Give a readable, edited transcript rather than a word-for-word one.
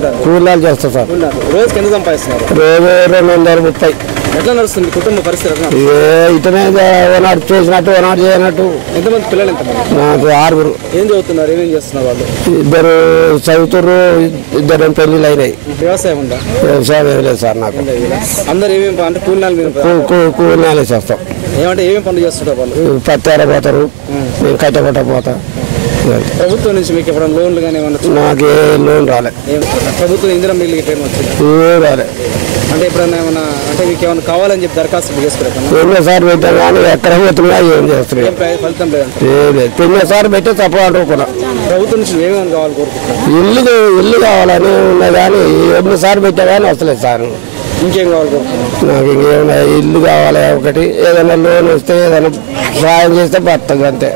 చేస్తుంటారు? కూలీలు చేస్తాం సార్. రోజుకి ఎంత సంపాదిస్తున్నారు? రోజు 230. ఎట్లా నడుస్తుంది కుటుంబ పరిస్థితి? ఇతనే ఓనాడు చేసినట్టు ఓనాడు చేయనట్టు. ఎంతమంది పిల్లలు? ఎంతమంది? నాకు 6. ఏం చదువుతున్నారు? ఏమేం చేస్తున్నారు వాళ్ళు? 2 చదువుతున్నారు, 2 పెళ్లిళ్ళు అయినాయి. వ్యవసాయం ఉందా? వ్యవసాయం ఏం లేదు సార్ నాకు. అందరు ఏమేమి అంటే కూలినాలు మీరు కూలీలు చేస్తాం. ఏమంటే ఏమేమి పనులు చేస్తుంటారు వాళ్ళు? పత్తి ఆరబోతారు, మేము కట్టబట్ట పోతా. ప్రభుత్వం నుంచి మీకు ఎప్పుడైనా లోన్లు కానీ ఏమన్నా? నాకు ఏ లోన్ రాలే. ప్రభుత్వం ఇందిరా మిల్లు ఏమైనా వచ్చింది? రాలే. అంటే ఎప్పుడైనా ఏమన్నా అంటే మీకు ఏమైనా కావాలని చెప్పి దరఖాస్తు చేసుకున్నాను. ఎన్నోసార్లు పెట్టాం కానీ ఎక్కడ పోతున్నా ఏం చేస్తున్నాయి, ఫలితం లేదంట. ఏం లేదు. ఎన్నోసార్లు పెట్టి తప్ప అనుకున్నా. ప్రభుత్వం నుంచి ఏమేమి కావాలి కోరుకుంటున్నాను? ఇల్లు కావాలని ఉన్నది కానీ ఎన్నోసార్లు పెట్టా కానీ వస్తలేదు సార్. ఇంకేం కావాలి కోరుకుంటున్నాను? నాకు ఇంకేమైనా ఇల్లు కావాలి ఒకటి, ఏదైనా లోన్ వస్తే ఏదైనా సహాయం చేస్తే బతుంది అంతే.